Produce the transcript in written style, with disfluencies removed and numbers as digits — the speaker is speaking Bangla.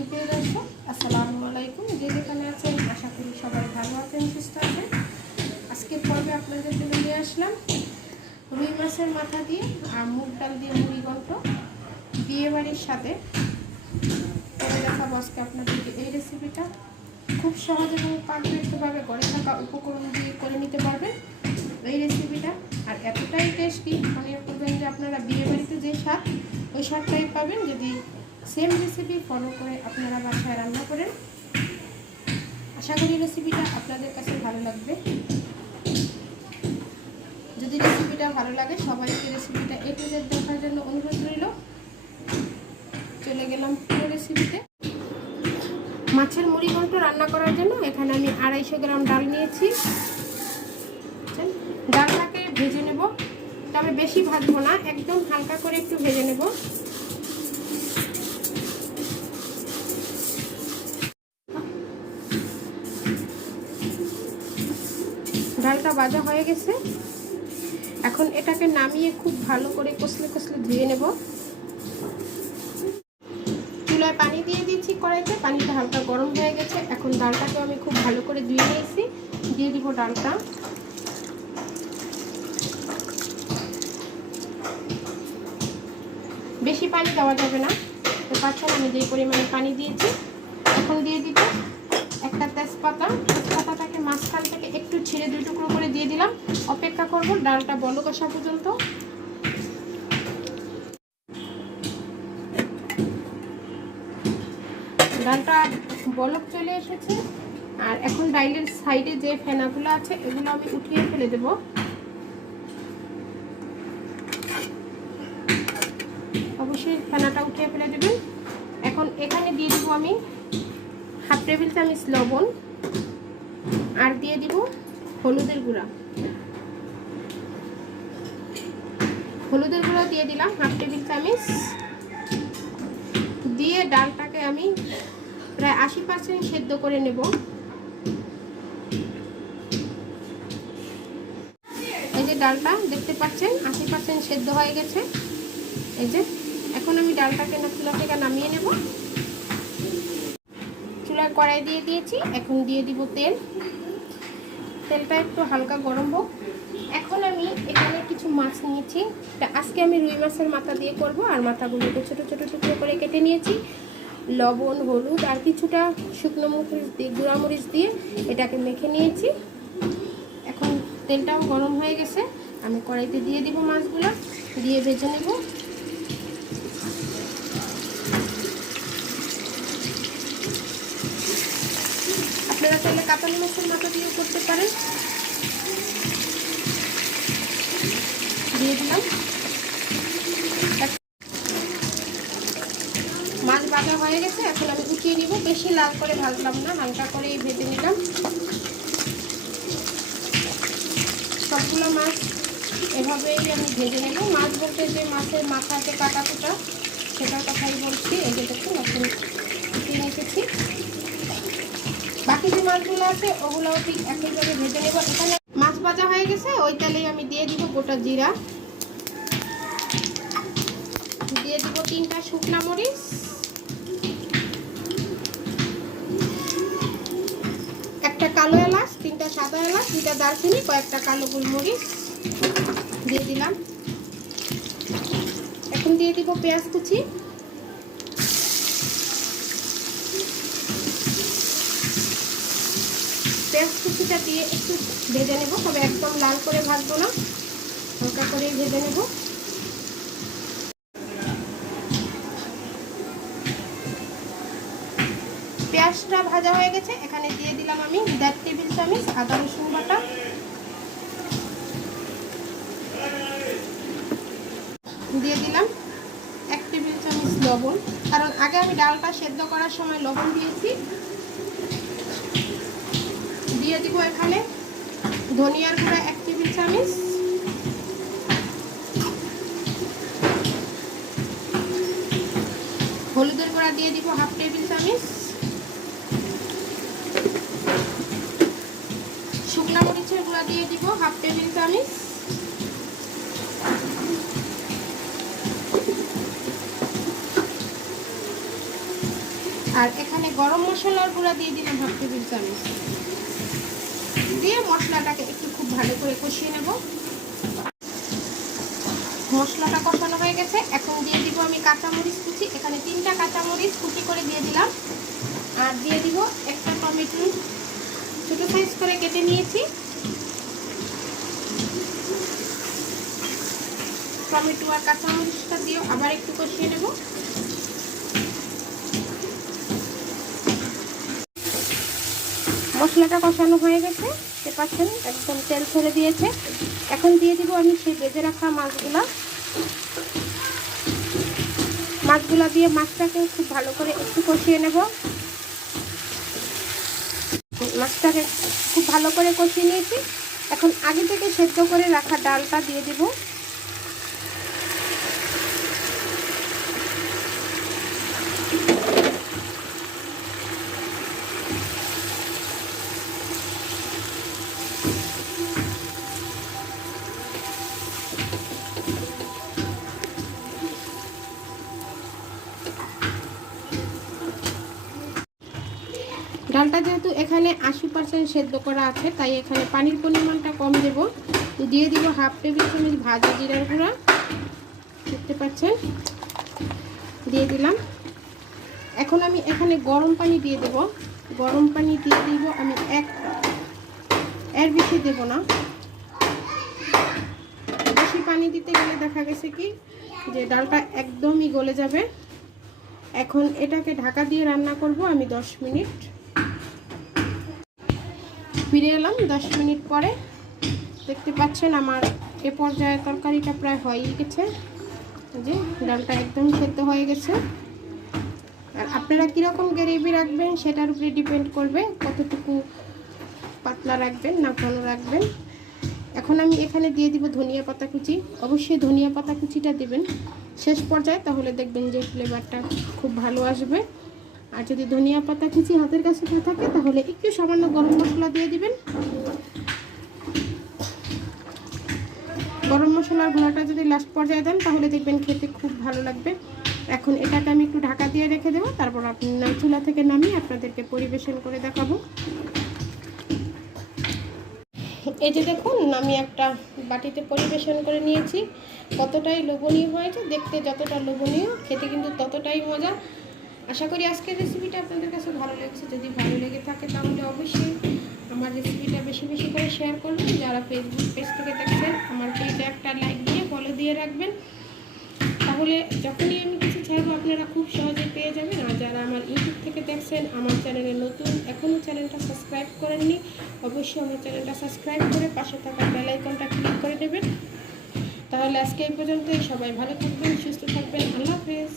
সুপ্রিয় দর্শক, আসসালামু আলাইকুম। যে যেখানে আছেন আশা করি সবাই ভালো আছেন, সুস্থ আছেন। আজকের পর্বে আপনাদের জন্য নিয়ে আসলাম রুই মাছের মাথা দিয়ে আর মুগ ডাল দিয়ে মুড়ি ঘন্ট বিয়েবাড়ির সাথে করে দেখাবো আজকে আপনাদেরকে। এই রেসিপিটা খুব সহজ এবং পারফেক্টভাবে ঘরে থাকা উপকরণ দিয়ে করে নিতে পারবেন এই রেসিপিটা। আর এতটাই টেস্টি, মনে করবেন যে আপনারা বিয়েবাড়িতে যে স্বাদ ওই স্বাদটাই পাবেন যদি সেম রেসিপি ফলো করে আপনারা বাসায় রান্না করেন। আশা করি রেসিপিটা আপনাদের কাছে ভালো লাগবে। যদি রেসিপিটা ভালো লাগে সবাইকে রেসিপিটা A to Z দেখার জন্য অনুরোধ রইল। চলে গেলাম পুরো রেসিপিতে। মাছের মুড়ি ঘন্ট রান্না করার জন্য এখানে আমি 250 গ্রাম ডাল নিয়েছি। ডালটাকে ভেজে নেব, তবে বেশি ভাজবো না, একদম হালকা করে একটু ভেজে নেব। ডালটা ভাজা হয়ে গেছে, এখন এটাকে নামিয়ে খুব ভালো করে কষলে কষলে ধুয়ে নেব। চুলায় পানি দিয়ে দিয়েছি কড়াইতে, পানিটা হালকা গরম হয়ে গেছে। এখন ডালটাকে আমি খুব ভালো করে ধুয়ে নিয়েছি, দিয়ে দিব ডালটা। বেশি পানি দেওয়া যাবে না, তো পাচ্ছেন আমি যেই পরিমাণে পানি দিয়েছি। এখন দিয়ে দিব একটা তেজপাতা। তেজপাতাটাকে মাঝখান থেকে একটু ছিঁড়ে 2 টুকরো করে দিয়ে দিলাম। অপেক্ষা করব ডালটা বলক আসা পর্যন্ত। ডালটা বলক চলে এসেছে, আর এখন ডালের সাইডে যে ফেনাগুলো আছে এগুলো আমি উঠিয়ে ফেলে দেব। অবশ্যই ফেনাটা উঠিয়ে ফেলে দেবেন। এখন এখানে দিয়ে দিব আমি 1/2 টেবিল চামচ লবণ, আর দিয়ে দিব হলুদের গুঁড়া। হলুদের গুঁড়া দিয়ে দিলাম 1/2 টেবিল চামচ। দিয়ে ডালটাকে আমি প্রায় 80% সেদ্ধ করে নেব। এই যে ডালটা দেখতে পাচ্ছেন 80% সেদ্ধ হয়ে গেছে। এই যে এখন আমি ডালটাকে চুলা থেকে নামিয়ে নেব। চুলায় কড়াই দিয়ে দিয়েছি, এখন দিয়ে দিব তেল। তেলটা একটু হালকা গরম হোক। এখন আমি এখানে কিছু মাছ নিয়েছি, আজকে আমি রুই মাছের মাথা দিয়ে করব। আর মাথাগুলোকে ছোট ছোট টুকরো করে কেটে নিয়েছি। লবণ, হলুদ আর কিছুটা শুকনো মরিচ দিয়ে, গুঁড়া মরিচ দিয়ে এটাকে মেখে নিয়েছি। এখন তেলটাও গরম হয়ে গেছে, আমি কড়াইতে দিয়ে দিব মাছগুলো, দিয়ে ভেজে নেব। আপনারা চাইলে কাতলা মাছের মাথা দিয়েও করতে পারেন। দিয়ে দিলাম। মাছ ভাজা হয়ে গেছে, এখন আমি উঠিয়ে নিব। বেশি লাল করে ভাজলাম না, হালকা করেই ভেজে নিলাম। সবগুলো মাছ এভাবেই আমি ভেজে নেব। মাছ বলতে যে মাছের মাথাতে কাটা কুটা সেটার কথাই বলছি। এই যে দেখুন এখন উঠিয়ে নিতেছি। বাকি যে মাছগুলো আছে ওগুলোও ঠিক একইভাবে ভেজে নেব। এখানে মাছ ভাজা হয়ে গেছে, ওই তেলেই আমি দিয়ে দিব গোটা জিরা, দিয়ে দিব 3টা শুকনা মরিচ, একটা কালো এলাচ, 3টা সাদা এলাচ, 2টা দারচিনি, কয়েকটা কালো গোলমরিচ দিয়ে দিলাম। এখন দিয়ে দিব পেঁয়াজ কুচি। পেঁয়াজ কুচিটা দিয়ে একটু ভেজে নেব, তবে একদম লাল করে ভাজবো না, হালকা করেই ভেজে নেব। পেঁয়াজটা ভাজা হয়ে গেছে, এখানে দিয়ে দিলাম আমি 1.5 টেবিল চামচ আদা রসুন বাটা। দিয়ে দিলাম 1 টেবিল চামচ লবণ, কারণ আগে আমি ডালটা সেদ্ধ করার সময় লবণ দিয়েছি। দিয়ে দিব এখানে ধনিয়ার গুঁড়া 1 টেবিল চামচ, হলুদের গুঁড়া দিয়ে দিব 1/2 টেবিল চামচ, শুকনা মরিচের গুঁড়া দিয়ে দিব 1/2 টেবিল চামচ, আর এখানে গরম মশলার গুঁড়া দিয়ে দিলাম 1/2 টেবিল চামচ, দিয়ে মশলাটাকে একটু খুব ভালো করে কষিয়ে নেব। মশলাটা কষানো হয়ে গেছে, এখন দিয়ে দিব আমি কাঁচামরিচ কুচি। এখানে 3টা কাঁচামরিচ কুচি করে দিয়ে দিলাম। আর দিয়ে দিব একটা টমেটো ছোটো সাইজ করে কেটে নিয়েছি। টমেটো আর কাঁচামরিচটা দিয়ে আবার একটু কষিয়ে নেব। মশলাটা কষানো হয়ে গেছে, দেখতে পাচ্ছেন একদম তেল ছেড়ে দিয়েছে। এখন দিয়ে দিব আমি সেই ভেজে রাখা মাছগুলা দিয়ে মাছটাকে খুব ভালো করে একটু কষিয়ে নেব। মাছটাকে খুব ভালো করে কষিয়ে নিয়েছি। এখন আগে থেকে সেদ্ধ করে রাখা ডালটা দিয়ে দিব। ডালটা যেহেতু এখানে 80% সেদ্ধ করা আছে, তাই এখানে পানির পরিমাণটা কম দেব। তো দিয়ে দিব 1/2 টেবিল চামচ ভাজা জিরার গুঁড়া, দেখতে পাচ্ছেন দিয়ে দিলাম। এখন আমি এখানে গরম পানি দিয়ে দেব। গরম পানি দিয়ে দিব আমি এর বেশি দেব না। বেশি পানি দিতে গেলে দেখা গেছে কি যে ডালটা একদমই গলে যাবে। এখন এটাকে ঢাকা দিয়ে রান্না করব আমি 10 মিনিট। ফিরে এলাম 10 মিনিট পরে। দেখতে পাচ্ছেন আমার এ পর্যায়ে তরকারিটা প্রায় হয়ে গেছে, যে ডালটা একদম সেদ্ধ হয়ে গেছে। আর আপনারা কীরকম গ্রেভি রাখবেন সেটার উপরে ডিপেন্ড করবে, কতটুকু পাতলা রাখবেন না ঘন রাখবেন। এখন আমি এখানে দিয়ে দিব ধনিয়া পাতা কুচি। অবশ্যই ধনিয়া পাতা কুচিটা দেবেন শেষ পর্যায়ে, তাহলে দেখবেন যে ফ্লেভারটা খুব ভালো আসবে। আর যদি ধনিয়া পাতা কুচি হাতের কাছে না থাকে তাহলে একটু সামান্য গরম মশলা দিয়ে দিবেন। গরম মশলার গুঁড়াটা যদি লাস্ট পর্যায়ে দেন তাহলে দেখবেন খেতে খুব ভালো লাগবে। এখন এটাকে আমি একটু ঢাকা দিয়ে রেখে দেবো, তারপর আপনার চুলা থেকে নামিয়ে আপনাদেরকে পরিবেশন করে দেখাবো। এই যে দেখুন আমি একটা বাটিতে পরিবেশন করে নিয়েছি। কতটাই লোভনীয় হয়েছে, দেখতে যতটা লোভনীয় খেতে কিন্তু ততটাই মজা। আশা করি আজকের রেসিপিটা আপনাদের কাছে ভালো লেগেছে। যদি ভালো লেগে থাকে তাহলে অবশ্যই আমার রেসিপিটা বেশি বেশি করে শেয়ার করবেন। যারা ফেসবুক পেজ থেকে দেখছেন আমার পেজে একটা লাইক দিয়ে ফলো দিয়ে রাখবেন, তাহলে যখনই আমি কিছু ছাড়বো আপনারা খুব সহজে পেয়ে যাবেন। আর যারা আমার ইউটিউব থেকে দেখছেন, আমার চ্যানেলে নতুন, এখনও চ্যানেলটা সাবস্ক্রাইব করেননি, অবশ্যই আমার চ্যানেলটা সাবস্ক্রাইব করে পাশে থাকা বেল আইকনটা ক্লিক করে দেবেন। তাহলে আজকে এই পর্যন্তই। সবাই ভালো থাকবেন, সুস্থ থাকবেন। আল্লাহ হাফেজ।